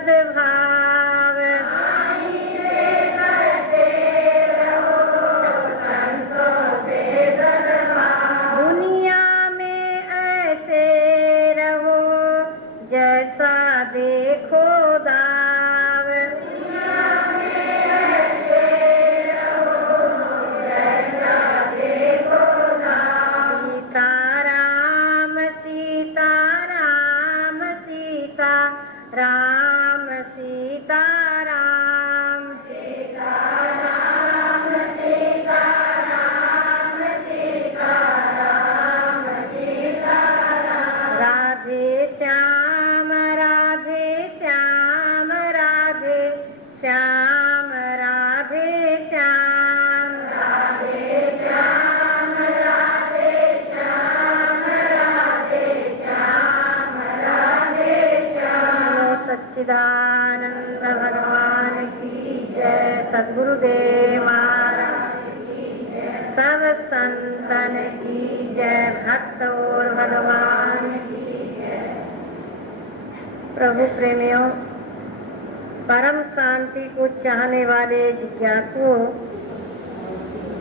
सद्भाव। दुनिया में ऐसे रहो जैसा देखो दाव। सीता राम सीता राम सीता राम। राधे श्याम राधे श्याम राधे श्याम राधे श्याम। सच्चिदानंद भगवान की जय। सद्गुरुदेव महाराज की जय। सब संतन की जय। भक्त और भगवान की जय। प्रभु प्रेमियों, परम शांति को चाहने वाले जिज्ञासुओं,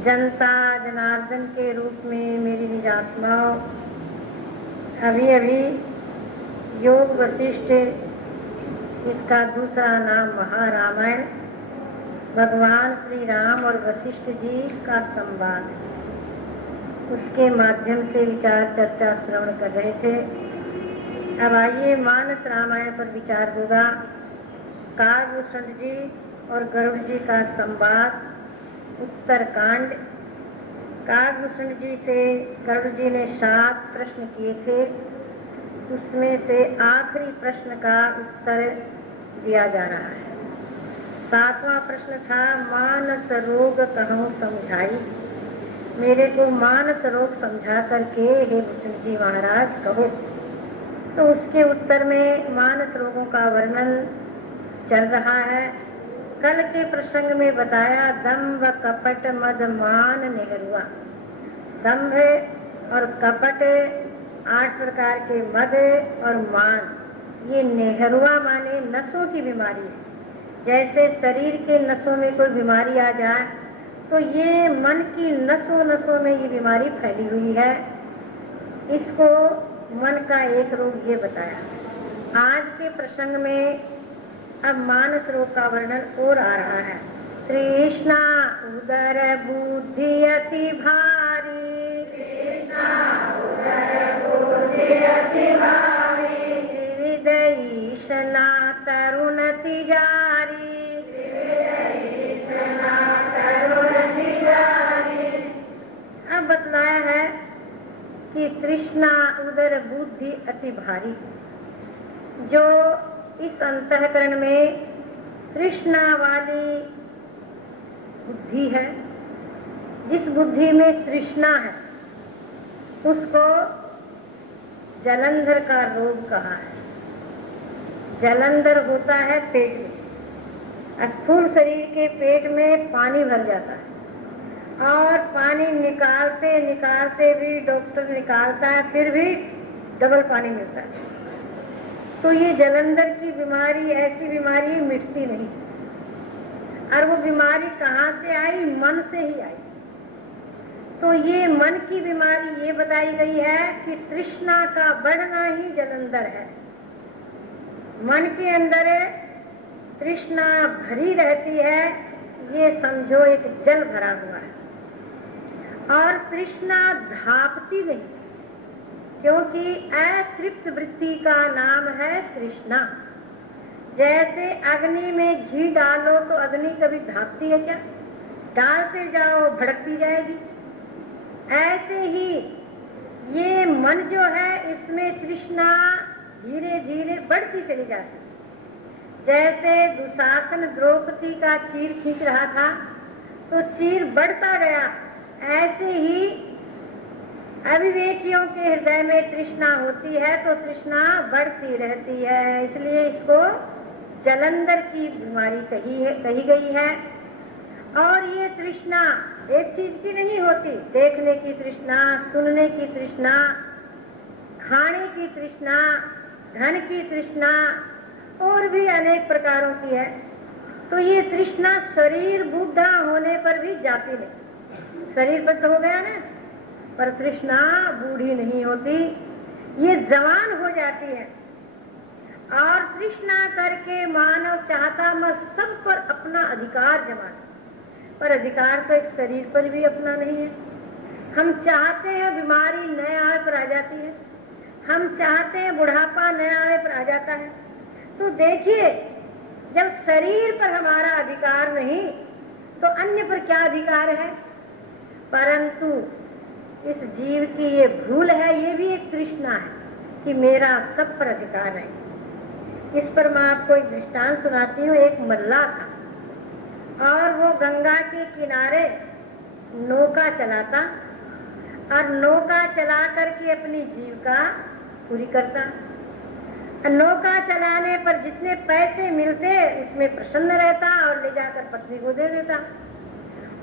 जनता जनार्दन के रूप में मेरी निजात्माओं, अभी अभी योग वशिष्ठ, इसका दूसरा नाम महारामायण, भगवान श्री राम और वशिष्ठ जी का संवाद, उसके माध्यम से विचार चर्चा श्रवण कर रहे थे। अब आइए मानस रामायण पर विचार होगा। कागभूषण जी और गरुड़ जी का संवाद, उत्तरकांड। कागभूषण जी से गरुड़ जी ने 7 प्रश्न किए थे, उसमें से आखिरी प्रश्न का उत्तर दिया जा रहा है। 7वां प्रश्न था मानस रोग कहूँ समझाई। मेरे को मानस रोग समझा करके हे भूषण जी महाराज कहो। तो उसके उत्तर में मानस रोगों का वर्णन चल रहा है। कल के प्रसंग में बताया दंभ कपट मद मान निगरुआ। दंभ और कपट 8 प्रकार के मद और मान, ये नेहरुआ माने नसों की बीमारी है। जैसे शरीर के नसों में कोई बीमारी आ जाए तो ये मन की नसों में ये बीमारी फैली हुई है। इसको मन का एक रोग ये बताया। आज के प्रसंग में अब मानस रोग का वर्णन और आ रहा है। तृष्णा उदर बुद्धि अति भारी। हृदयीशना तरुण तिजारी। अब बतलाया है कि तृष्णा उदर बुद्धि अति भारी। जो इस अंतःकरण में तृष्णा वाली बुद्धि है, जिस बुद्धि में तृष्णा है, उसको जलंधर का रोग कहा है। जलंधर होता है पेट में। स्थूल शरीर के पेट में पानी भर जाता है और पानी निकालते निकालते भी डॉक्टर निकालता है, फिर भी डबल पानी मिलता है। तो ये जलंधर की बीमारी ऐसी बीमारी मिटती नहीं। और वो बीमारी कहाँ से आई? मन से ही आई। तो ये मन की बीमारी ये बताई गई है कि तृष्णा का बढ़ना ही जलंधर है। मन के अंदर तृष्णा भरी रहती है, ये समझो एक जल भरा हुआ है। और तृष्णा धापती नहीं, क्योंकि अतृप्त वृत्ति का नाम है तृष्णा। जैसे अग्नि में घी डालो तो अग्नि कभी धापती है क्या? डालते जाओ भड़कती जाएगी। ऐसे ही ये मन जो है, इसमें तृष्णा धीरे धीरे बढ़ती चली जाती। जैसे दुशासन द्रौपदी का चीर खींच रहा था तो चीर बढ़ता गया, ऐसे ही अविवेकियों के हृदय में तृष्णा होती है तो तृष्णा बढ़ती रहती है। इसलिए इसको जलंधर की बीमारी कही गई है। और ये तृष्णा एक चीज की नहीं होती। देखने की तृष्णा, सुनने की तृष्णा, खाने की तृष्णा, धन की तृष्णा, और भी अनेक प्रकारों की है। तो ये तृष्णा शरीर बूढ़ा होने पर भी जाती नहीं। शरीर पर तो हो गया ना, पर तृष्णा बूढ़ी नहीं होती, ये जवान हो जाती है। और तृष्णा करके मानव चाहता मैं सब पर अपना अधिकार जमा, पर अधिकार तो एक शरीर पर भी अपना नहीं है। हम चाहते हैं बीमारी नए आए पर आ जाती है, हम चाहते हैं बुढ़ापा नए आए पर आ जाता है। तो देखिए, जब शरीर पर हमारा अधिकार नहीं तो अन्य पर क्या अधिकार है। परंतु इस जीव की ये भूल है, ये भी एक तृष्णा है कि मेरा सब पर अधिकार है। इस पर मैं आपको एक दृष्टांत सुनाती हूँ। एक मल्लाह था और वो गंगा के किनारे नौका चलाता और नौका चला करके अपनी जीविका पूरी करता। नौका चलाने पर जितने पैसे मिलते उसमें प्रसन्न रहता और ले जाकर पत्नी को दे देता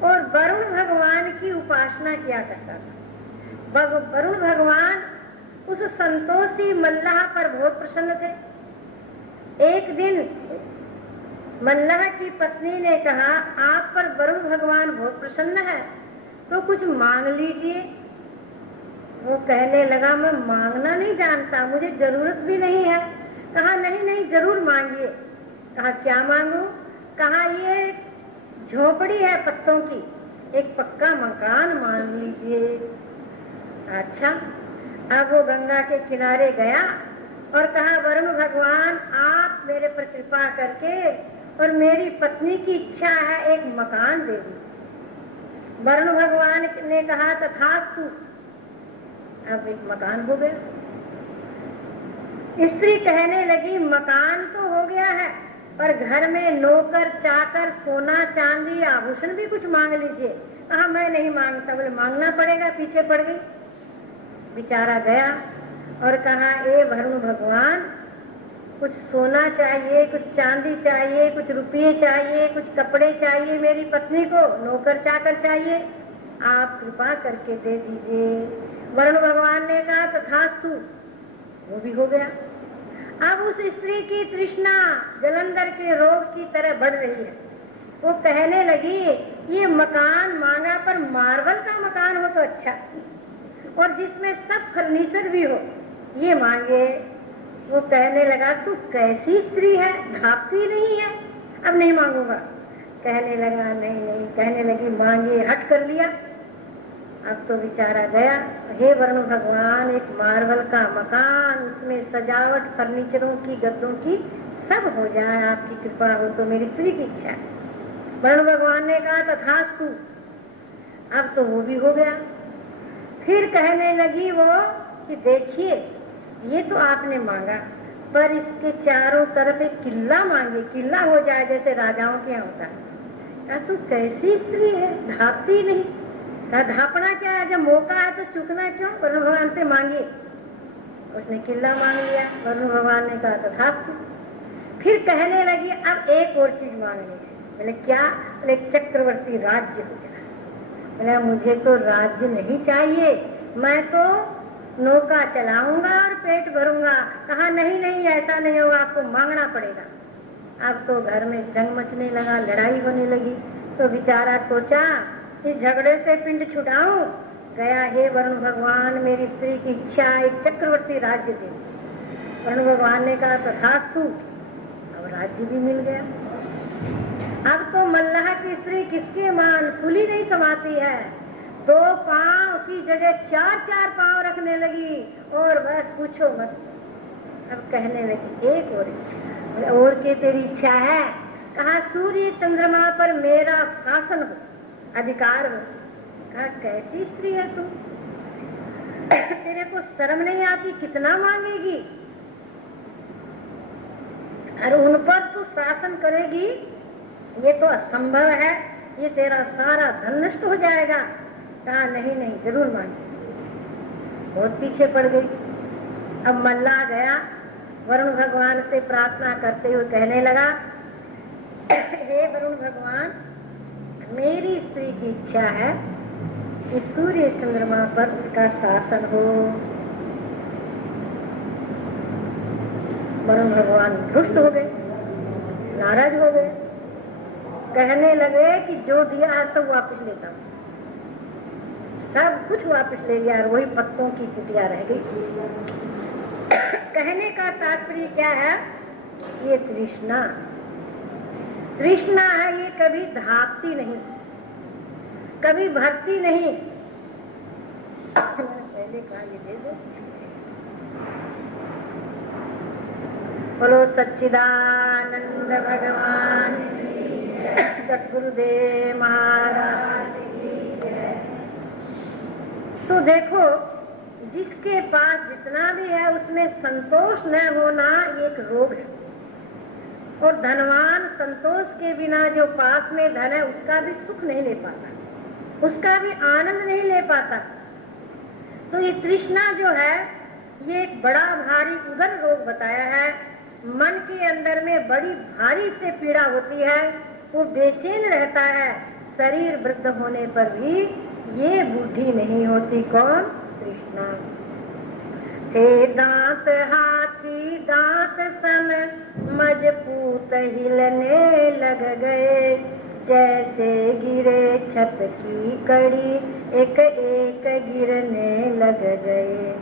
और वरुण भगवान की उपासना किया करता था। वरुण भगवान उस संतोषी मल्लाह पर बहुत प्रसन्न थे। एक दिन मल्लाह की पत्नी ने कहा, आप पर वरुण भगवान बहुत प्रसन्न है तो कुछ मांग लीजिए। वो कहने लगा, मैं मांगना नहीं जानता, मुझे जरूरत भी नहीं है। कहा नहीं नहीं जरूर मांगिए। कहा क्या मांगू? कहा ये झोपड़ी है पत्तों की, एक पक्का मकान मांग लीजिए। अच्छा, अब वो गंगा के किनारे गया और कहा, वरुण भगवान आप मेरे पर कृपा करके और मेरी पत्नी की इच्छा है एक मकान दे दी। वरुण भगवान ने कहा तथास्तु। अब एक मकान हो गया। स्त्री कहने लगी, मकान तो हो गया है पर घर में नौकर चाकर सोना चांदी आभूषण भी कुछ मांग लीजिए। कहा मैं नहीं मांगता। बोले मांगना पड़ेगा, पीछे पड़ गई। बेचारा गया और कहा, ए वरुण भगवान कुछ सोना चाहिए, कुछ चांदी चाहिए, कुछ रुपये चाहिए, कुछ कपड़े चाहिए, मेरी पत्नी को नौकर चाकर चाहिए, आप कृपा करके दे दीजिए। वरुण भगवान ने कहा तथास्तु। वो भी हो गया। अब उस स्त्री की तृष्णा जलंधर के रोग की तरह बढ़ रही है। वो कहने लगी, ये मकान मांगा पर मार्बल का मकान हो तो अच्छा, और जिसमें सब फर्नीचर भी हो, ये मांगे। वो कहने लगा, तू कैसी स्त्री है, ढापती नहीं है, अब नहीं मांगूंगा। कहने लगा नहीं नहीं, कहने लगी मांगे, हट कर लिया। अब तो बेचारा गया। हे वरुण भगवान, एक मार्बल का मकान, उसमें सजावट फर्नीचरों की, गद्दों की सब हो जाए, आपकी कृपा हो तो मेरी स्त्री की इच्छा है। वरुण भगवान ने कहा तथास्तु। अब तो वो भी हो गया। फिर कहने लगी वो कि देखिए, ये तो आपने मांगा पर इसके चारों तरफ एक किला मांगे, किला हो जाए जैसे राजाओं के यहाँ होता है। कहा तू कैसी स्त्री है, ढापती नहीं। कहा ढापना क्या है, जब मौका है तो चुकना क्यों, वरुण भगवान से मांगिए। उसने किला मांग लिया। वरुण भगवान ने कहा तथास्तु। फिर कहने लगी, अब एक और चीज मांगनी है। बोले क्या? बोले चक्रवर्ती राज्य हो गया। बोले मुझे तो राज्य नहीं चाहिए, मैं तो नौका चलाऊंगा और पेट भरूंगा। कहा नहीं नहीं, ऐसा नहीं होगा, आपको मांगना पड़ेगा। अब तो घर में जंग मचने लगा, लड़ाई होने लगी। तो बेचारा सोचा इस झगड़े से पिंड छुड़ाऊं। गया, हे वरुण भगवान, मेरी स्त्री की इच्छा एक चक्रवर्ती राज्य दे। वरुण भगवान ने कहा तथास्तु। अब राज्य भी मिल गया। अब तो मल्लाह की स्त्री किसके मान फूली नहीं समाती है, 2 पांव की जगह 4-4 पांव रखने लगी और बस पूछो मत। अब कहने लगी एक और इच्छा। और की तेरी इच्छा है? कहा सूर्य चंद्रमा पर मेरा शासन हो, अधिकार हो। कहा कैसी स्त्री है तू, तेरे को शर्म नहीं आती, कितना मांगेगी, और उन पर तू शासन करेगी, ये तो असंभव है, ये तेरा सारा धन नष्ट हो जाएगा। कहा नहीं नहीं जरूर मांगे। बहुत पीछे पड़ गई। अब मल्लाह गया, वरुण भगवान से प्रार्थना करते हुए कहने लगा, हे वरुण भगवान, मेरी स्त्री की इच्छा है कि सूर्य चंद्रमा पर उसका शासन हो। वरुण भगवान रुष्ट हो गए, नाराज हो गए, कहने लगे कि जो दिया है सब वापस लेता हूँ। सब कुछ वापस ले लिया और वही पत्तों की कुटिया रह गई। कहने का तात्पर्य क्या है? ये तृष्णा, तृष्णा है, ये कभी धापती नहीं, कभी भरती नहीं। पहले कहा ये दे दो। बोलो सच्चिदानंद भगवान सद्गुरुदेव महाराज। तो देखो, जिसके पास जितना भी है उसमें संतोष न होना एक रोग है। और धनवान संतोष के बिना जो पास में धन है उसका भी सुख नहीं ले पाता, उसका भी आनंद नहीं ले पाता। तो ये तृष्णा जो है ये एक बड़ा भारी उदर रोग बताया है। मन के अंदर में बड़ी भारी से पीड़ा होती है, वो बेचैन रहता है। शरीर वृद्ध होने पर भी ये बुद्धि नहीं होती। कौन? तृष्णा। हे दांत हाथी दांत सम मजबूत हिलने लग गए, जैसे गिरे छत की कड़ी एक एक गिरने लग गए।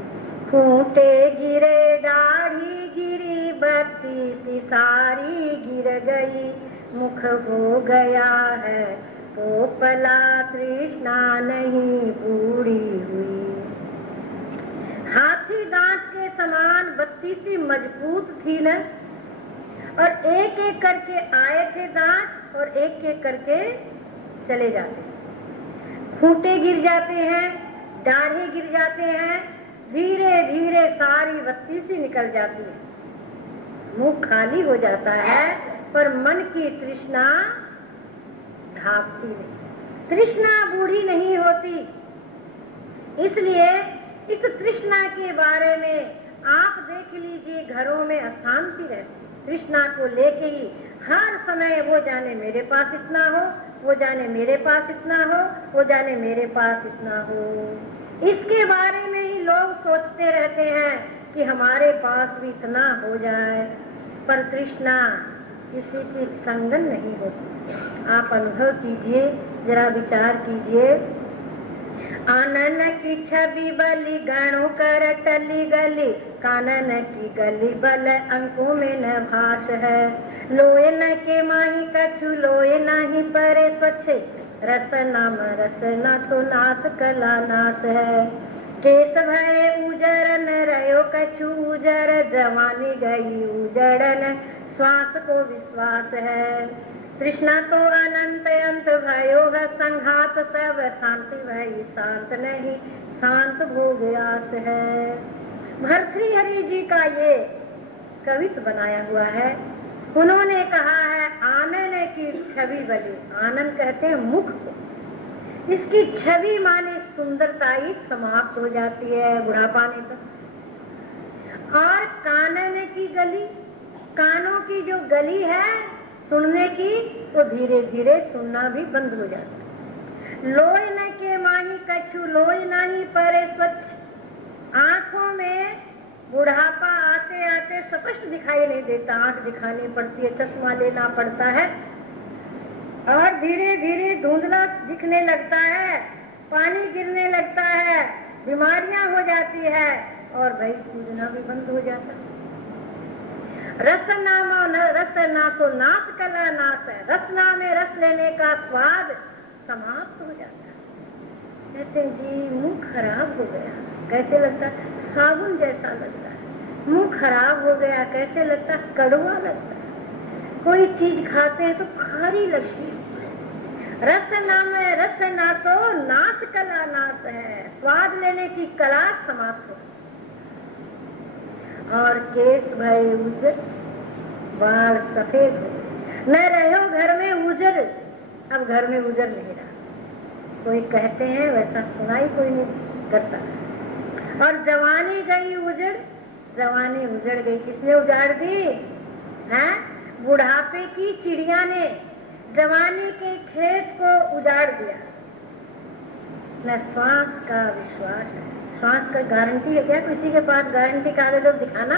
खूंटे गिरे, दाढ़ी गिरी, बत्ती सी सारी गिर गई, मुख हो गया है पोपला, तृष्णा नहीं बूढ़ी हुई। हाथी दांत के समान बत्ती सी मजबूत थी न, और एक एक करके आए थे दांत और एक एक करके चले जाते। खूंटे गिर जाते हैं, दाढ़ी गिर जाते हैं, धीरे धीरे सारी बत्ती सी निकल जाती है, मुंह खाली हो जाता है, पर मन की तृष्णा ढांकती नहीं। तृष्णा बूढ़ी नहीं होती। इसलिए इस तृष्णा के बारे में आप देख लीजिए, घरों में अशांति रहती। तृष्णा को लेके ही हर समय वो जाने मेरे पास इतना हो, वो जाने मेरे पास इतना हो, वो जाने मेरे पास इतना हो। इसके बारे में ही लोग सोचते रहते हैं कि हमारे पास भी इतना हो जाए, पर तृष्णा किसी की संगन नहीं होती। आप अनुभव कीजिए, जरा विचार कीजिए। आनन की छवि बलि गणों कर टली गली, कानन की गली बल अंकों में न भाष है। लोए न के माही कछु लोए नहीं परे स्वच्छ, रस नाम रस न तो नाश कला नाश है। केस भय उजरन रयो कछु उजर, जवानी गई उजड़न श्वास को विश्वास है। तृष्णा तो अनंत अंत भयो है संघात, सब शांति भई शांत नहीं शांत भोग्यास है। भर्तृहरि जी का ये कवित्व बनाया हुआ है। उन्होंने कहा है आनन की छवि बली, आनंद कहते हैं मुख को, इसकी छवि माने सुंदरता ही समाप्त हो जाती है बुढ़ापा आने तक। और कानन की गली, कानों की जो गली है सुनने की, तो धीरे धीरे सुनना भी बंद हो जाता है। लोय न के माही कछु लोय नहीं परे स्वच्छ, आंखों में बुढ़ापा आते आते स्पष्ट दिखाई नहीं देता, आंख दिखानी पड़ती है, चश्मा लेना पड़ता है, और धीरे धीरे धुंधला दिखने लगता है, पानी गिरने लगता है, बीमारियां हो जाती है, और भाई सूझना भी बंद हो जाता है। रस नामो न रस ना तो नाश कला नाश है। रसना में रस लेने का स्वाद समाप्त हो जाता है। कहते जी मुंह खराब हो गया, कैसे लगता है? साबुन जैसा लगता है। मुंह खराब हो गया, कैसे लगता है? कड़वा लगता है। कोई चीज खाते हैं तो खारी लगती है। रस नाम है रस ना तो नाश कला नाश है, स्वाद लेने की कला समाप्त हो। और केस भय उजर, बाल सफेद हो, न रहो घर में उजर, अब घर में उजर नहीं रहा। कोई कहते हैं वैसा सुनाई कोई नहीं करता। और जवानी गई उजड़, जवानी उजड़ गई, किसने उजाड़ दी है? बुढ़ापे की चिड़िया ने जवानी के खेत को उजाड़ दिया। न श्वास का विश्वास है। श्वास का गारंटी है क्या? किसी के पास गारंटी कागज दिखाना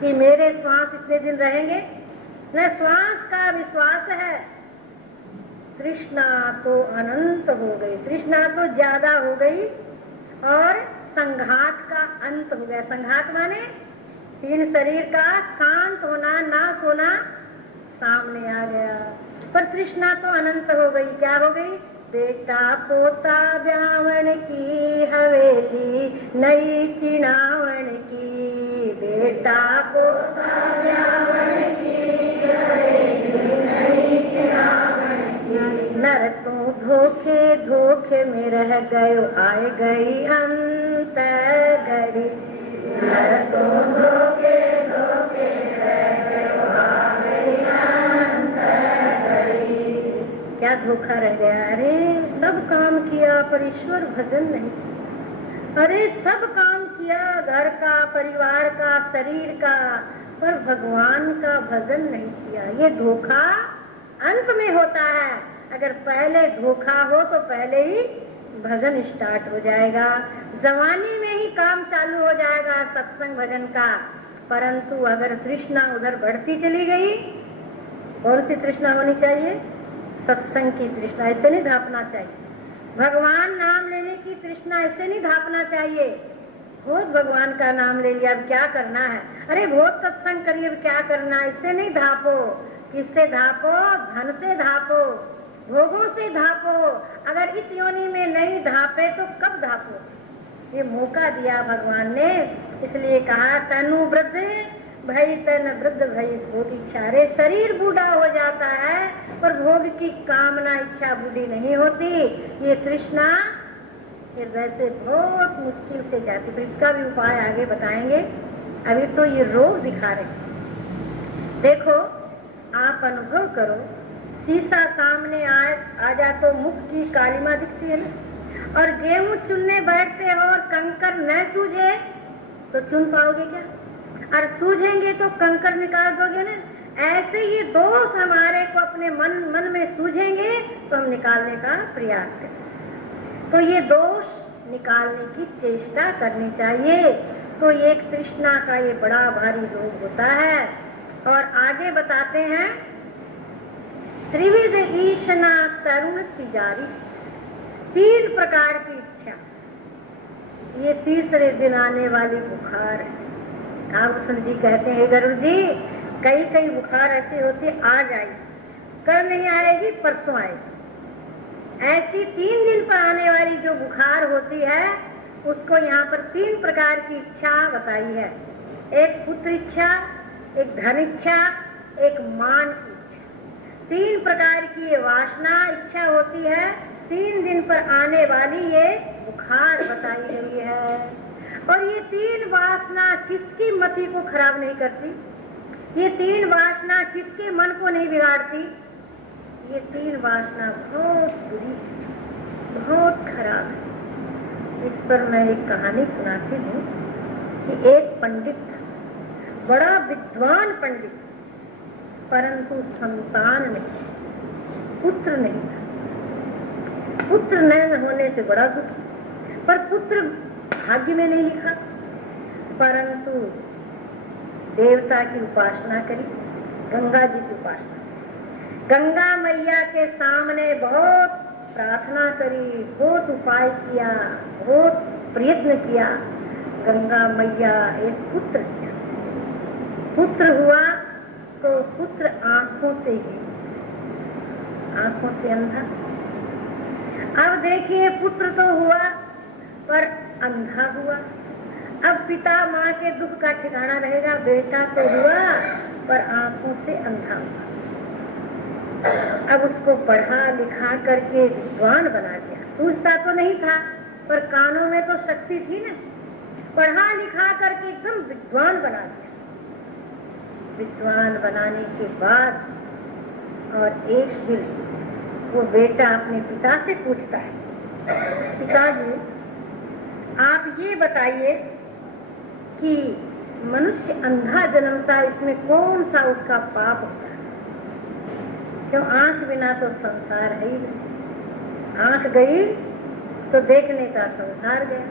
कि मेरे श्वास इतने दिन रहेंगे, न श्वास का विश्वास है। तृष्णा तो अनंत हो गई, तृष्णा तो ज्यादा हो गई और संघात का अंत हो गया। संघात माने तीन शरीर का शांत होना, नाश होना सामने आ गया। पर तृष्णा तो अनंत हो गई। क्या हो गई? बेटा पोता ब्यावन की हवेली नई चिनावन की, बेटा पोता ब्यावन की हवेली नई चिनावन की। नरकों धोखे धोखे में रह गयो, आए गई अंत घड़ी। नरकों धोखे धोखे रह गयो, आ गई अंत घड़ी। क्या धोखा रह गया? अरे सब काम किया पर ईश्वर भजन नहीं। अरे सब काम किया, घर का, परिवार का, शरीर का, पर भगवान का भजन नहीं किया। ये धोखा अंत में होता है। अगर पहले धोखा हो तो पहले ही भजन स्टार्ट हो जाएगा, जवानी में ही काम चालू हो जाएगा सत्संग भजन का। परंतु अगर तृष्णा उधर बढ़ती चली गई, कौन सी तृष्णा होनी चाहिए? सत्संग की तृष्णा। ऐसे नहीं धापना चाहिए। भगवान नाम लेने की तृष्णा ऐसे नहीं धापना चाहिए। बहुत भगवान का नाम ले लिया, अब क्या करना है? अरे बहुत सत्संग करिए, अब क्या करना है? इससे नहीं धापो। किससे धापो? धन से धापो, भोगों से धापो। अगर इस योनि में नहीं धापे तो कब धापो? ये मौका दिया भगवान ने, इसलिए कहा तनु वृद्ध भई तन वृद्ध भई भोग इच्छा। रे शरीर बूढ़ा हो जाता है पर भोग की कामना इच्छा बूढ़ी नहीं होती। ये तृष्णा हृदय से बहुत मुश्किल से जाती। फिर इसका भी उपाय आगे बताएंगे। अभी तो ये रोग दिखा रहे। देखो आप अनुभव करो, शीशा सामने आ जा तो मुख की कालिमा दिखती है ना, और गेहूं चुनने बैठते हो और कंकर न सूझे तो चुन पाओगे क्या? और सूझेंगे तो कंकर निकाल दोगे ना। ऐसे ये दोष हमारे को अपने मन में सूझेंगे तो हम निकालने का प्रयास करें। तो ये दोष निकालने की चेष्टा करनी चाहिए। तो एक तृष्णा का ये बड़ा भारी रोग होता है। और आगे बताते हैं, त्रिविध ईशना तरुण तिजारी, 3 प्रकार की इच्छा। ये तीसरे दिन आने वाली बुखार है। रामकृष्ण जी कहते हैं, गरुड़ जी कई कई बुखार ऐसी होती, आज आई, कल नहीं आएगी, परसों आएगी। ऐसी 3 दिन पर आने वाली जो बुखार होती है उसको यहाँ पर 3 प्रकार की इच्छा बताई है। एक पुत्र इच्छा, एक धन इच्छा, एक मान की इच्छा। 3 प्रकार की ये वासना इच्छा होती है। 3 दिन पर आने वाली ये बुखार बताई गई है। और ये 3 वासना किसकी मति को खराब नहीं करती? ये 3 वासना किसके मन को नहीं बिगाड़ती? ये 3 वासना बहुत बुरी, बहुत खराब है। इस पर मैं एक कहानी सुनाती हूँ कि एक पंडित था, बड़ा विद्वान पंडित, परंतु संतान नहीं, पुत्र नहीं था। पुत्र न होने से बड़ा दुख, पर पुत्र भाग्य में नहीं लिखा। परंतु देवता की उपासना करी, गंगा जी की उपासना। गंगा मैया के सामने बहुत प्रार्थना करी, बहुत उपाय किया, बहुत प्रयत्न किया। गंगा मैया एक पुत्र किया। पुत्र हुआ तो पुत्र आंखों से अंधा। अब देखिए पुत्र तो हुआ पर अंधा हुआ। अब पिता माँ के दुख का ठिकाना रहेगा। बेटा तो हुआ पर आंखों से अंधा हुआ। अब उसको पढ़ा लिखा करके विद्वान बना दिया। पूछता तो नहीं था पर कानों में तो शक्ति थी ना। पढ़ा लिखा करके एकदम विद्वान बना दिया। विद्वान बनाने के बाद और एक दिन वो बेटा अपने पिता से पूछता है, पिताजी आप ये बताइए कि मनुष्य अंधा जन्मता, इसमें कौन सा उसका पाप होता है? क्यों, आंख बिना तो संसार है ही नहीं। आंख गई तो देखने का संसार गया।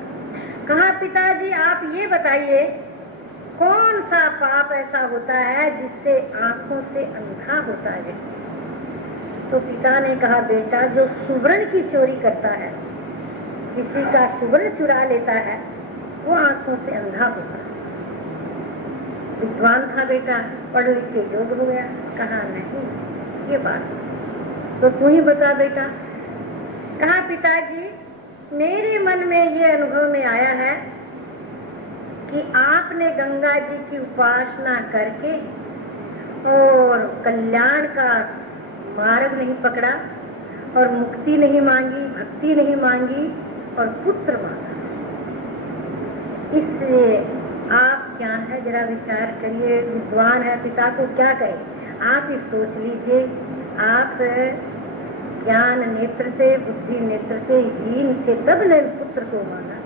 कहा पिताजी आप ये बताइए कौन सा पाप ऐसा होता है जिससे आंखों से अंधा होता है? तो पिता ने कहा, बेटा जो सुवर्ण की चोरी करता है, किसी का सुवर्ण चुरा लेता है, वो आंखों से अंधा होता है। विद्वान था बेटा, पढ़ लिख के योग्य हो गया। कहा नहीं, ये बात तो तू ही बता बेटा। कहा पिताजी, मेरे मन में ये अनुभव में आया है कि आपने गंगा जी की उपासना करके और कल्याण का मार्ग नहीं पकड़ा और मुक्ति नहीं मांगी, भक्ति नहीं मांगी और पुत्र मांगा। इसलिए आप क्या है, जरा विचार करिए। विद्वान है, पिता को क्या कहे? आप ही सोच लीजिए। आप ज्ञान नेत्र से, बुद्धि नेत्र से हीन थे, तब ने पुत्र को मांगा।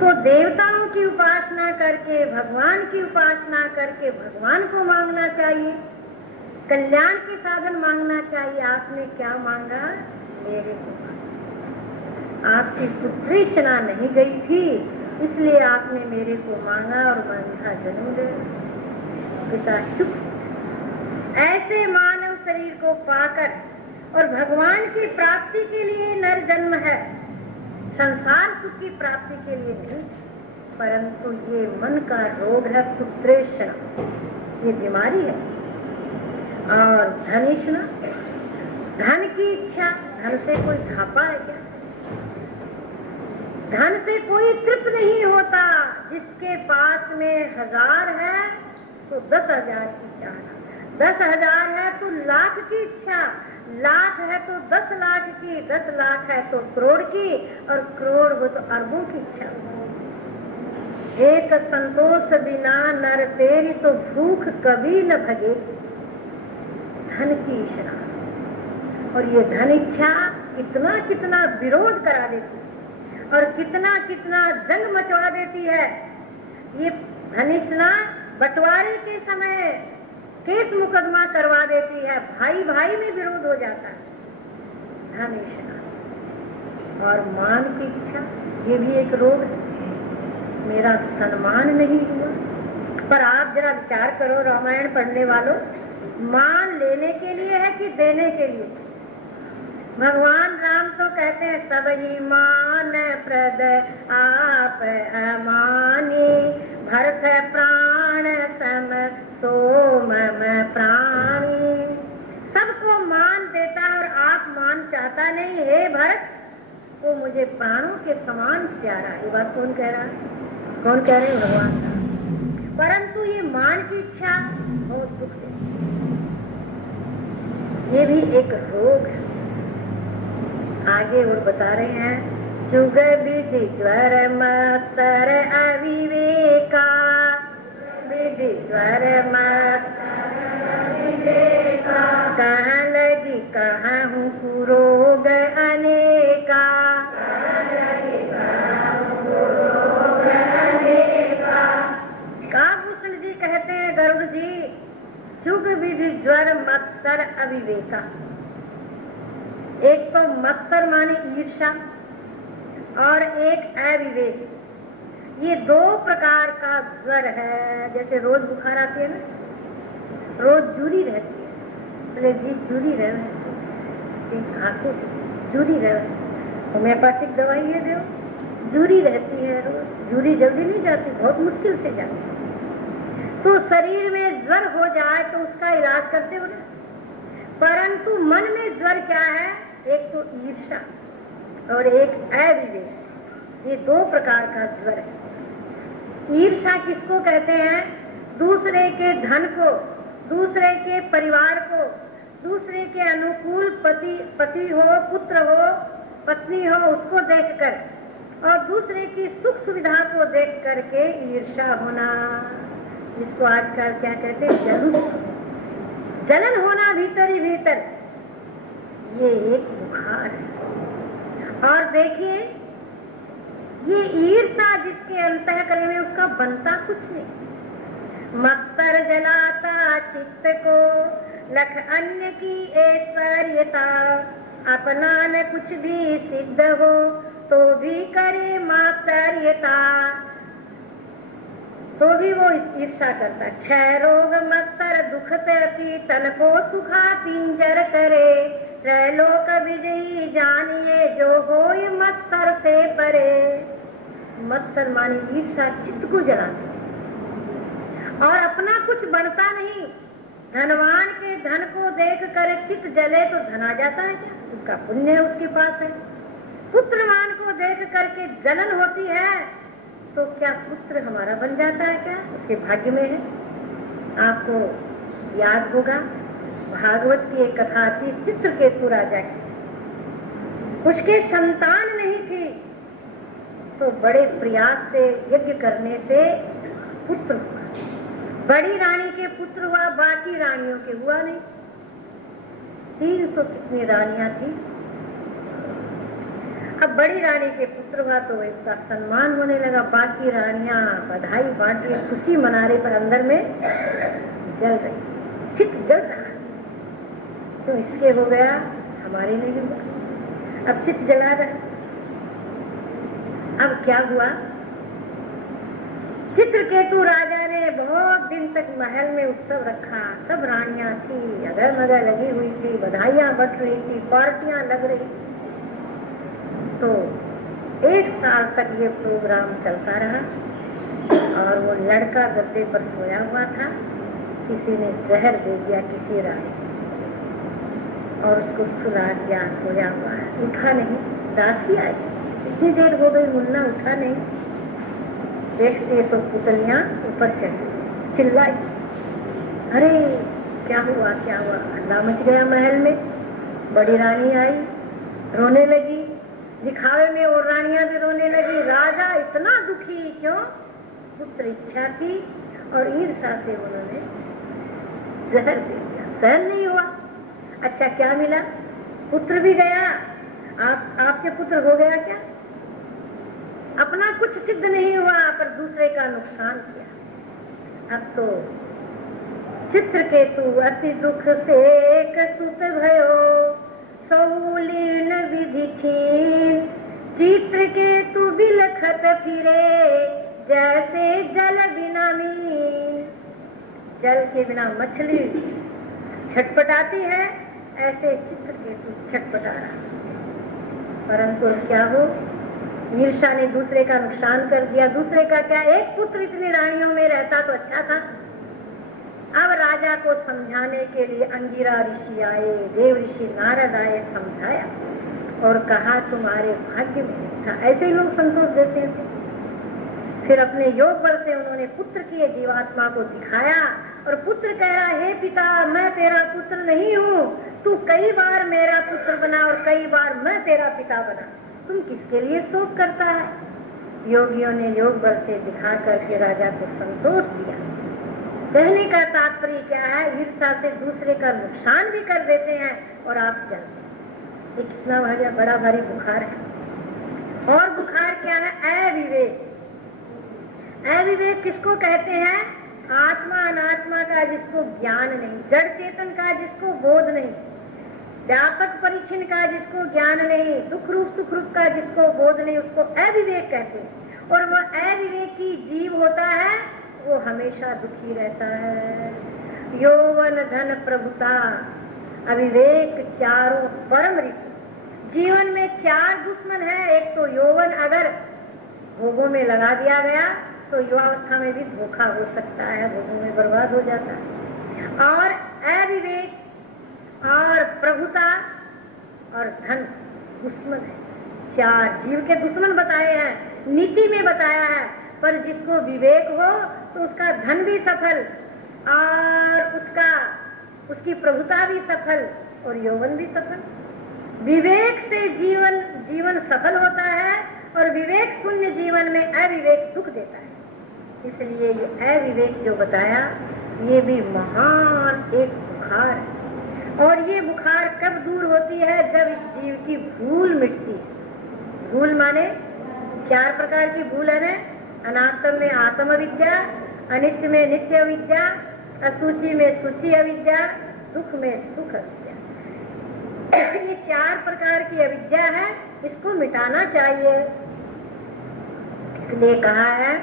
तो देवताओं की उपासना करके, भगवान की उपासना करके भगवान को मांगना चाहिए, कल्याण के साधन मांगना चाहिए। आपने क्या मांगा? मेरे को मांगा। आपकी पुत्रेषणा नहीं गई थी, इसलिए आपने मेरे को मांगा और मांगा जन्म दे। पिता चुप। ऐसे मानव शरीर को पाकर और भगवान की प्राप्ति के लिए नर जन्म है, संसार सुख की प्राप्ति के लिए नहीं। परंतु ये मन का रोग है, पुत्रेषणा, ये बीमारी है। और धनेषणा, धन की इच्छा। धन से कोई घापा है क्या? धन से कोई तृप्त नहीं होता। जिसके पास में 1000 है तो 10,000 की चाहना, 10,000 है तो लाख की इच्छा, लाख है तो 10 लाख की, 10 लाख है तो करोड़ की, और करोड़ हो तो अरबों की इच्छा। एक संतोष बिना नर तेरी तो भूख कभी न भगे। धन की इच्छा और ये धन इच्छा कितना कितना विरोध करा देती है और कितना कितना जंग मचवा देती है। ये धनिष्ठा बंटवारे के समय केस मुकदमा करवा देती है, भाई भाई में विरोध हो जाता है। धनिष्ठा और मान की इच्छा, ये भी एक रोग है। मेरा सम्मान नहीं हुआ। पर आप जरा विचार करो, रामायण पढ़ने वालों, मान लेने के लिए है कि देने के लिए? भगवान राम तो कहते हैं सब ही मान प्रद आप अमानी, भरत प्राण सम सो मम प्राणी। सबको मान देता और आप मान चाहता नहीं। हे भरत, वो मुझे प्राणों के समान प्यारा। ये बात कौन कह रहा है? कौन कह रहे हैं? भगवान। परंतु ये मान की इच्छा बहुत दुख है। ये भी एक रोग है। आगे और बता रहे हैं, जुग विधि ज्वर मत्सर अविवेका, विधि ज्वर मत्सर अविवेका, कहाँ लगी कहाँ हूँ कुरोग अनेका, काभूषण जी कहते हैं, गरुड़ जी, जुग विधि ज्वर मत्सर अविवेका। एक तो मत्सर माने ईर्ष्या और एक अविवेक। ये दो प्रकार का ज्वर है। जैसे रोज बुखार आती है ना, रोज जूरी रहती है, बोले जी जूरी रहे, घासों जूरी रहे, होम्योपैथिक दवाई है दो, जूरी रहती है रोज। जूरी जल्दी नहीं जाती, बहुत मुश्किल से जाती। तो शरीर में ज्वर हो जाए तो उसका इलाज करते हो ना। परंतु मन में ज्वर क्या है? एक तो ईर्ष्या और एक अविवेक। ये दो प्रकार का ज्वर है। ईर्ष्या किसको कहते हैं? दूसरे के धन को, दूसरे के परिवार को, दूसरे के अनुकूल पति हो, पुत्र हो, पत्नी हो, उसको देखकर और दूसरे की सुख सुविधा को देख करके ईर्ष्या होना, जिसको आजकल क्या कहते हैं? जलन होना भीतर ही भीतर। ये एक बुखार है। और देखिए, ये ईर्ष्या जिसके अंतःकरण में, उसका बनता कुछ नहीं। मत्सर जलाता चित्त को, लख अन्य की ऐश्वर्यता, अपना न कुछ भी सिद्ध हो तो भी करे मात्सर्यता, तो भी वो ईर्षा करता। क्षय रोग मत्सर दुख अति तन को सुखा पिंजर करे, त्रैलोक विजयी जानिए जो होय मत्सर से परे। मत्सर मानी ईर्षा चित्त को जलाती और अपना कुछ बनता नहीं। धनवान के धन को देख कर चित्त जले तो धन आ जाता है क्या? उसका पुण्य उसके पास है। पुत्रवान को देख करके जलन होती है तो क्या पुत्र हमारा बन जाता है क्या? उसके भाग्य में है। आपको याद होगा भागवत की एक कथा थी, चित्रकेतु राजा की। उसके संतान नहीं थी तो बड़े प्रयास से यज्ञ करने से पुत्र हुआ। बड़ी रानी के पुत्र हुआ, बाकी रानियों के हुआ नहीं। 300 कितनी रानियां थी। अब बड़ी रानी के पुत्र हुआ तो इसका सम्मान होने लगा। बाकी रानियां बधाई बांट रही, खुशी मना रही, पर अंदर में जल रही, चित जल रहा। तो इसके हो गया, हमारे नहीं हुआ। अब चित जला रहा। अब क्या हुआ? चित्रकेतु राजा ने बहुत दिन तक महल में उत्सव रखा। सब रानियां थी, अगर मगर लगी हुई थी, बधाइयां बट रही थी, पार्टियां लग रही थी। तो 1 साल तक ये प्रोग्राम चलता रहा और वो लड़का गद्दे पर सोया हुआ था। किसी ने जहर दे दिया किसी रानी और उसको सुला दिया, सोया हुआ है, उठा नहीं। दासी आई, इतनी देर हो गई, मुन्ना उठा नहीं। देखते तो पुतलियां ऊपर चढ़ी, चिल्लाई, अरे क्या हुआ क्या हुआ? हल्ला मच गया महल में। बड़ी रानी आई, रोने लगी, दिखावे में और रानियां भी रोने लगी। राजा इतना दुखी क्यों? पुत्र इच्छा थी और ईर्षा से उन्होंने जहर दे दिया, सहन नहीं हुआ। अच्छा क्या मिला? पुत्र भी गया। आपके पुत्र हो गया क्या? अपना कुछ सिद्ध नहीं हुआ पर दूसरे का नुकसान किया। अब तो चित्रकेतु अति दुख से एक सुत भयो, सौलीन विधि छीन। चित्रकेतु बिलखत फिरे जैसे जल बिना मीन। जल के बिना मछली छटपटाती है, ऐसे चित्रकेतु छटपटा रहा। परंतु क्या हो, ईर्षा ने दूसरे का नुकसान कर दिया। दूसरे का क्या, एक पुत्र इतनी रानियों में रहता तो अच्छा था। अब राजा को समझाने के लिए अंगिरा ऋषि आए, देव ऋषि नारद आए, समझाया और कहा तुम्हारे भाग्य में था। ऐसे ही लोग संतोष देते थे। फिर अपने योग बल से उन्होंने पुत्र की जीवात्मा को दिखाया और पुत्र कह रहा, हे पिता मैं तेरा पुत्र नहीं हूँ, तू कई बार मेरा पुत्र बना और कई बार मैं तेरा पिता बना, तुम किसके लिए शोक करता है? योगियों ने योग बल से दिखा करके राजा को संतोष दिया। कहने का तात्पर्य क्या है? ईर्षा से दूसरे का नुकसान भी कर देते हैं और आप चलते हैं। ये कितना बड़ा भारी बुखार है। और बुखार क्या है? अविवेक। अविवेक किसको कहते हैं? आत्मा अनात्मा का जिसको ज्ञान नहीं, जड़ चेतन का जिसको बोध नहीं, व्यापक परिचिन का जिसको ज्ञान नहीं, दुख रूप सुख रूप का जिसको बोध नहीं, उसको अविवेक कहते हैं। और वह अविवेकी जीव होता है, वो हमेशा दुखी रहता है। यौवन धन प्रभुता अविवेक चारों परम ऋतु। जीवन में 4 दुश्मन है। एक तो यौवन, अगर भोगों में लगा दिया गया तो युवावस्था में भी धोखा हो सकता है, भोगों में बर्बाद हो जाता है। और अविवेक और प्रभुता और धन दुश्मन है। 4 जीव के दुश्मन बताए हैं, नीति में बताया है। पर जिसको विवेक हो तो उसका धन भी सफल और उसकी प्रभुता भी सफल और यौवन भी सफल। विवेक से जीवन सफल होता है और विवेक शून्य जीवन में अविवेक दुख देता है। इसलिए ये अविवेक जो बताया, ये भी महान एक बुखार है। और ये बुखार कब दूर होती है? जब इस जीव की भूल मिटती है। भूल माने 4 प्रकार की भूल है ना। अनात्म में आत्म अविद्या, अनित्य में नित्य अविद्या, असूचि में सूचि अविद्या, दुख में सुख अविद्या। ये 4 प्रकार की अविद्या है इसको मिटाना चाहिए। इसलिए कहा है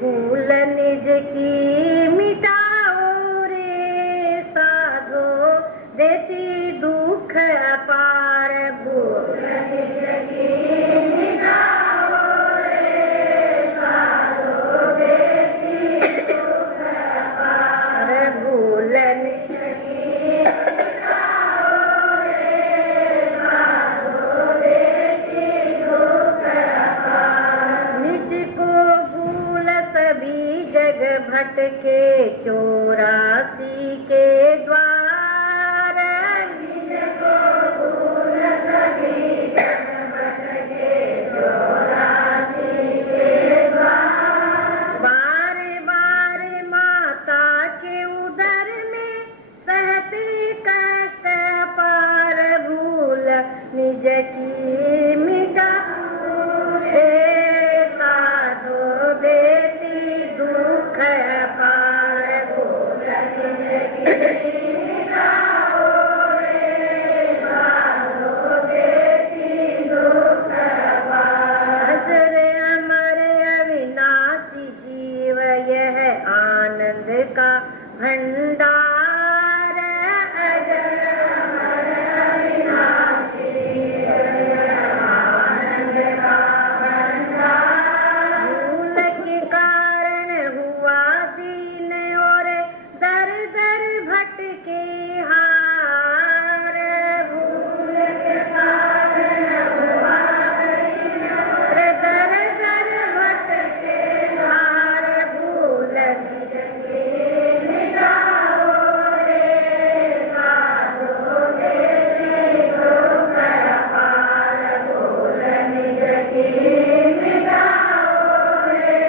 भूल निज की मिटाओ रे साधो देती दुख अपार। भूल निज की मिटाओ रे साधो देती दुख अपार। भूल निज की मिटाओ रे साधो देती दुख अपार। निज को भूल सभी जग भटके 84 के द्वार। निज को भूल सभी जग भटके 84 के द्वार। बार बार माता के उदर में सहती कष्ट पार। भूल निज की मिटाओ रे साधो देती दुख अपार। भूल निज की मिटाओ रे साधो देती दुख अपार। अजर अमर अविनाशी जीव यह आनंद का भंडार। अजर अमर अविनाशी जीव यह आनंद का भंडार। भूल के कारण हुआ दीन और दर दर भटके हार। भूल के कारण हुआ दीन और दर दर भटके हार। भूल निज की मिटाओ रे साधो देती दुख अपार। भूल निज की मिटाओ रे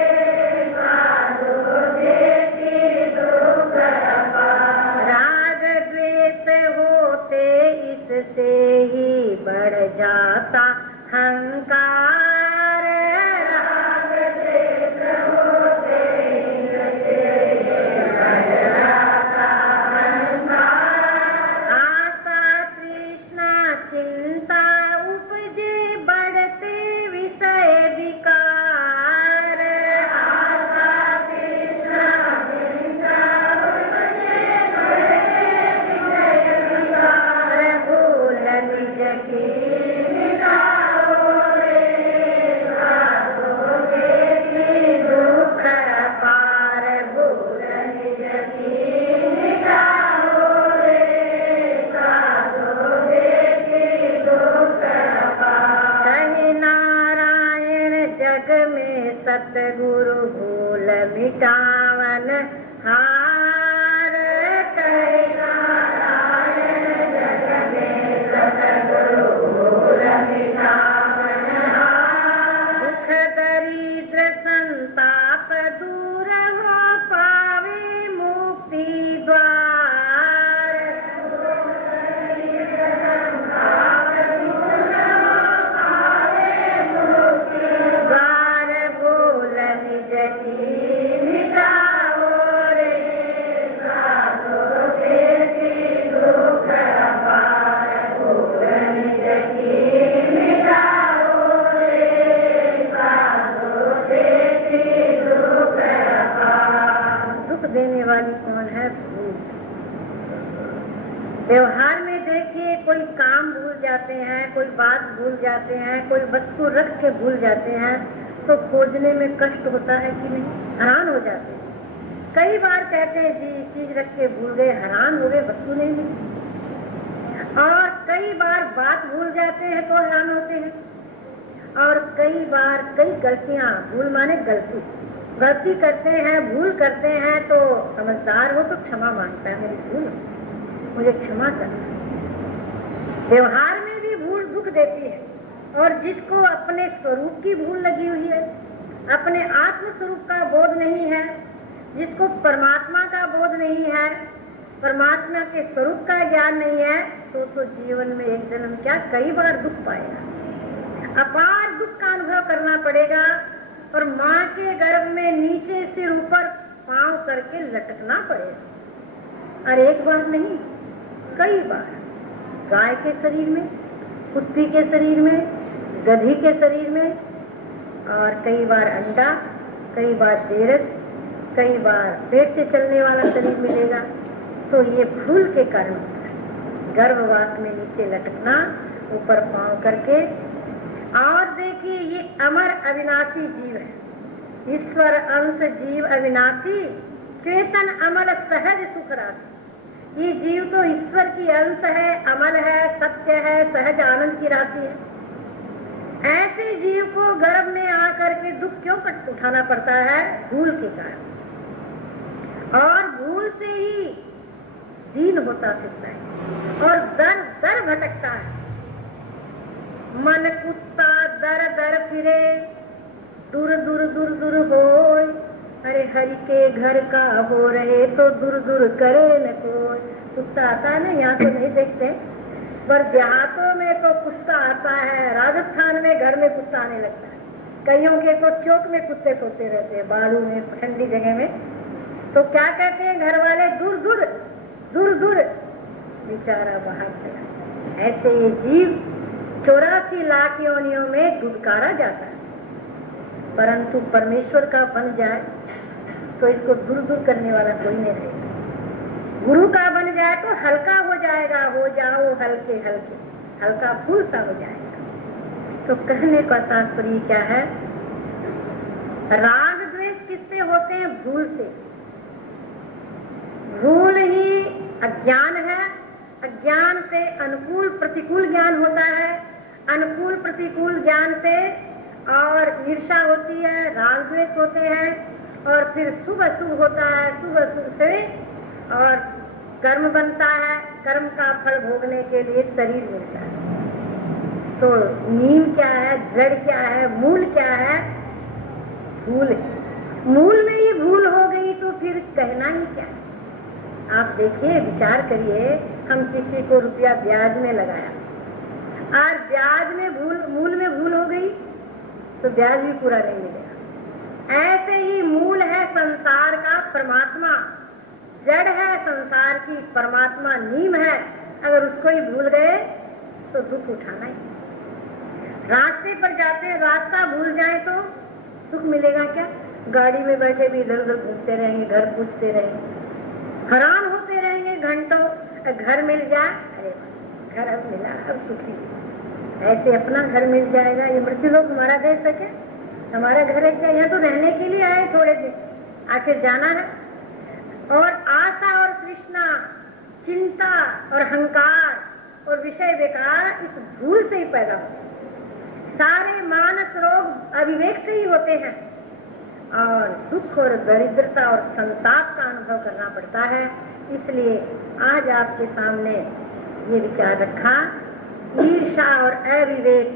साधो देती दुख अपार। राग द्वेष होते इससे ही बढ़ जाता हंकार। राग द्वेष होते इससे ही बढ़ जाता हंकार। आशा तृष्णा चिंता उपजे बढ़ते विषय विकार। आशा तृष्णा चिंता उपजे बढ़ते विषय विकार। भूल निज की मिटाओ रे साधो देती दुख अपार। भूल निज की मिटाओ रे साधो देती दुख अपार। कहे नारायण जग में सतगुरु भूल मिटावन हार। कहे नारायण जग में सतगुरु भूल मिटावन हार। दुख दरिद्र संताप दूर हो पावे मुक्ति द्वार। दुख दरिद्र संताप दूर हो पावे मुक्ति द्वार। भूल निज की मिटाओ रे साधो देती दुख अपार। भूल निज की मिटाओ रे साधो देती दुख अपार। दुख देने वाली कौन है? भूल। व्यवहार में देखिए कोई काम भूल जाते हैं, कोई बात भूल जाते हैं, कोई वस्तु रख के भूल जाते हैं तो खोजने में कष्ट होता है कि नहीं? हैरान हो जाते हैं। कई बार कहते हैं जी चीज रख के भूल गए, हैरान हो गए, वस्तु नहीं मिली। और कई बार बात भूल जाते हैं तो हैरान होते हैं। और कई बार कई गलतियां, भूल माने गलती करते हैं, भूल करते हैं तो समझदार हो तो क्षमा मांगता है, मेरी भूल मुझे क्षमा कर। व्यवहार में भी भूल दुख देती है। और जिसको अपने स्वरूप की भूल लगी हुई है, अपने आत्म स्वरूप का बोध नहीं है, जिसको परमात्मा का बोध नहीं है, परमात्मा के स्वरूप का ज्ञान नहीं है, तो जीवन में एक जन्म क्या कई बार दुख पाएगा, अपार दुख का अनुभव करना पड़ेगा। और माँ के गर्भ में नीचे सिर ऊपर पांव करके लटकना पड़ेगा। और एक बार नहीं, कई बार गाय के शरीर में, कुत्ती के शरीर में, गधी के शरीर में, और कई बार अंडा, कई बार देरक, कई बार पेट से चलने वाला शरीर मिलेगा। तो ये भूल के कारण गर्भवास में नीचे लटकना, ऊपर पांव करके। और देखिए ये अमर अविनाशी जीव है, ईश्वर अंश जीव अविनाशी, चेतन अमल सहज सुख राशि। ये जीव तो ईश्वर की अंश है, अमल है, सत्य है, सहज आनंद की राशि है। ऐसे जीव को गर्भ में आकर के दुख क्यों उठाना पड़ता है? भूल के कारण। और भूल से ही दीन होता फिरता है और दर दर भटकता है। मन कुत्ता दर दर फिरे, दूर दूर दूर दूर होय। अरे हरि के घर का हो रहे तो दूर दूर करे न कोई। कुत्ता आता है ना, यहाँ तो नहीं देखते, पर देहातों में तो कुत्ता आता है। राजस्थान में घर में कुत्ता आने लगता है। कईयों के तो चौक में कुत्ते सोते रहते हैं, बालू में, ठंडी जगह में। तो क्या कहते हैं घर वाले? दूर दूर दूर दूर, बेचारा बाहर चला। ऐसे ये जीव 84 लाख योनियों में दुदकारा जाता है, परंतु परमेश्वर का बन जाए तो इसको दूर दूर करने वाला कोई नहीं रहेगा। गुरु का बन जाए तो हल्का हो जाएगा, हो जाओ हल्के हल्के, हल्का फूल सा हो जाएगा। तो कहने का तात्पर्य क्या है? राग द्वेष किससे होते हैं? भूल से। भूल ही अज्ञान है, अज्ञान से अनुकूल प्रतिकूल ज्ञान होता है, अनुकूल प्रतिकूल ज्ञान से और ईर्ष्या होती है, राग द्वेष होते हैं, और फिर शुभ अशुभ होता है, शुभ अशुभ से और कर्म बनता है, कर्म का फल भोगने के लिए शरीर मिलता है। तो नीम क्या है, जड़ क्या है, मूल क्या है? भूल है। मूल में ही भूल हो गई तो फिर कहना ही क्या? आप देखिए, विचार करिए, हम किसी को रुपया ब्याज में लगाया और ब्याज में भूल, मूल में भूल हो गई तो ब्याज भी पूरा नहीं मिलेगा। ऐसे ही मूल है संसार का परमात्मा, जड़ है संसार की परमात्मा, नीम है। अगर उसको ही भूल गए तो दुख उठाना ही। रास्ते पर जाते रास्ता भूल जाए तो सुख मिलेगा क्या? गाड़ी में बैठे भी इधर उधर घूमते रहेंगे, घर पूछते रहेंगे, हैरान होते रहेंगे घंटों। घर मिल जाए, अरे घर अब मिला, अब सुखी। ऐसे अपना घर मिल जाएगा। ये मृत्यु लोग हमारा दे सके? हमारा घर है क्या? यहाँ तो रहने के लिए आए थोड़े दिन, आखिर जाना है। और आशा और तृष्णा, चिंता और अहंकार और विषय विकार इस भूल से ही पैदा होते हैं। सारे मानस रोग अविवेक से ही होते हैं और दुख और दरिद्रता और संताप का अनुभव करना पड़ता है। इसलिए आज आपके सामने ये विचार रखा, ईर्ष्या और अविवेक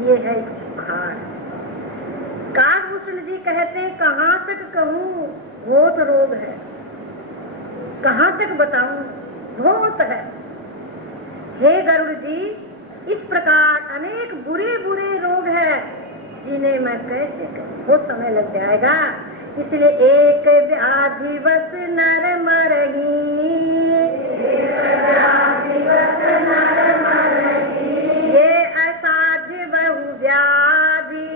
ये है बुखार। काकभूषण जी कहते हैं, कहाँ तक कहूँ बहुत रोग है, कहाँ तक बताऊं बहुत है। हे गरुड़ जी, इस प्रकार अनेक बुरे बुरे रोग है जिन्हें मैं कैसे कहूं, बहुत समय लग जाएगा। इसलिए एक व्याधि बस नर मरही, ये असाध्य बहु व्याधि,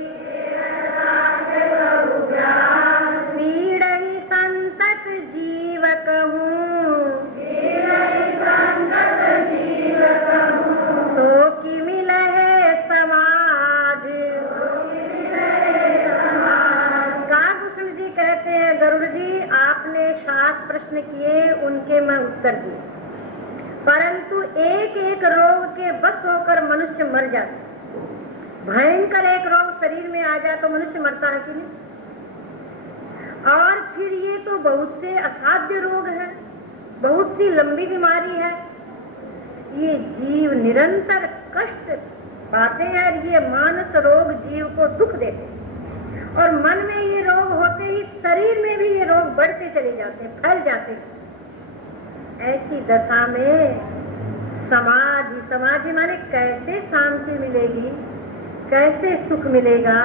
पीड़ही संतत जीव कहूँ, सो कि मिलहे समाज। काकभूषण जी कहते हैं, गरुड़ जी आपने 7 प्रश्न किए, उनके मैं उत्तर दिए, परंतु एक एक रोग के बस होकर मनुष्य मर जाता। भयंकर एक रोग शरीर में आ जाए तो मनुष्य मरता है कि नहीं? और फिर ये तो बहुत से असाध्य रोग है, बहुत सी लंबी बीमारी है। ये जीव निरंतर कष्ट पाते हैं और ये मानस रोग जीव को दुख देते हैं। और मन में ये रोग होते ही शरीर में भी ये रोग बढ़ते चले जाते हैं, फैल जाते हैं। ऐसी दशा में समाधि, समाधि माने कैसे शांति मिलेगी, कैसे सुख मिलेगा,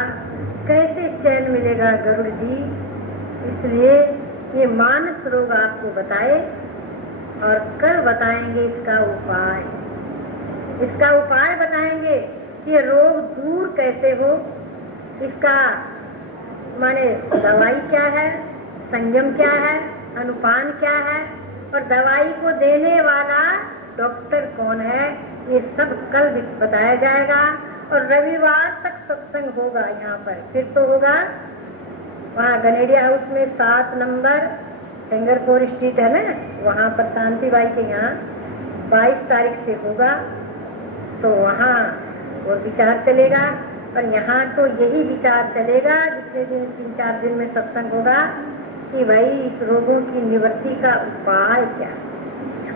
कैसे चैन मिलेगा गरुड़ जी। इसलिए ये मानस रोग आपको बताए और कल बताएंगे इसका उपाय। इसका उपाय बताएंगे कि रोग दूर कैसे हो, इसका माने दवाई क्या है, संयम क्या है, अनुपान क्या है, और दवाई को देने वाला डॉक्टर कौन है, ये सब कल बताया जाएगा। और रविवार तक सत्संग होगा यहाँ पर, फिर तो होगा वहाँ गनेडिया हाउस में 7 नंबर सिंगापुर स्ट्रीट है ना, वहाँ पर शांति बाई के यहाँ 22 तारीख से होगा, तो वहाँ वो विचार चलेगा। और यहाँ तो यही विचार चलेगा जितने दिन 3-4 दिन में सत्संग होगा कि भाई इस रोगों की निवृत्ति का उपाय क्या है।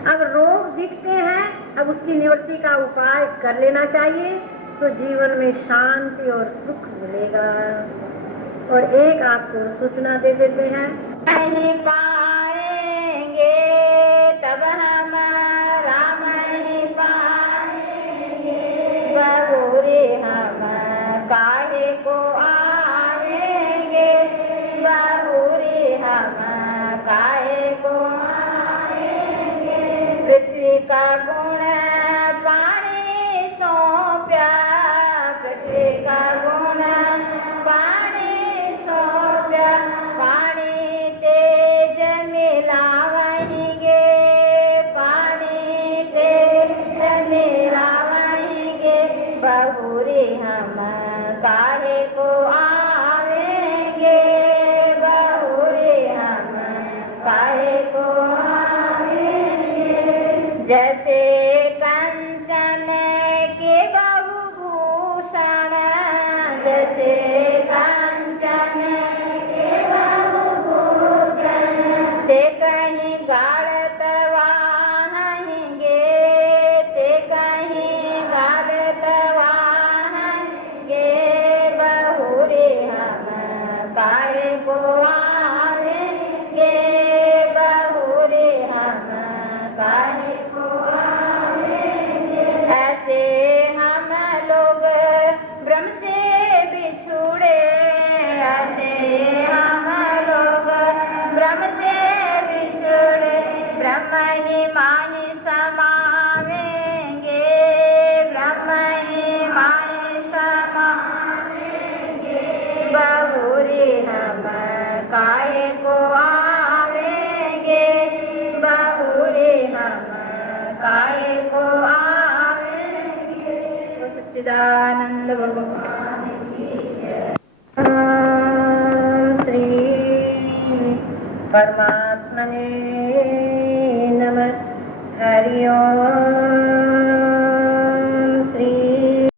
अब रोग दिखते हैं, अब उसकी निवृत्ति का उपाय कर लेना चाहिए, तो जीवन में शांति और सुख मिलेगा। और एक आपको सूचना दे देते हैं, नहीं पाएंगे तब हम राम नहीं पाएंगे, बहुरे हम काहे को आएंगे, बहुरे हम काहे को आएंगे। पृथ्वी का गुण पानी सौंप्या, पृथ्वी का गुण पानी सौंप्या, पानी तेज मिलावेंगे, पानी तेज मिलावेंगे, बहुरे हम काहे को आवेंगे, बहुरे हम काहे को आवेंगे। जैसे कंचन के बहुभूषण, जैसे कंचन के बहुभूषण, ते कहीं गाड़त वाहेंगे, ते कहीं गाड़त वाहेंगे, बहुरे हम काहे को आवेंगे, बहुरे हम काहे को आवेंगे। ऐसे हम लोग ब्रह्म से बिछुड़े, ऐसे हम लोग ब्रह्म से बिछुड़े, ब्रह्म ही माही समावेंगे, ब्रह्म ही माही समावेंगे, बहुरे हम काहे को आवेंगे, बहुरे हम काहे को आवेंगे। सच्चिदानंद भगवान की जय। श्री परमात्मने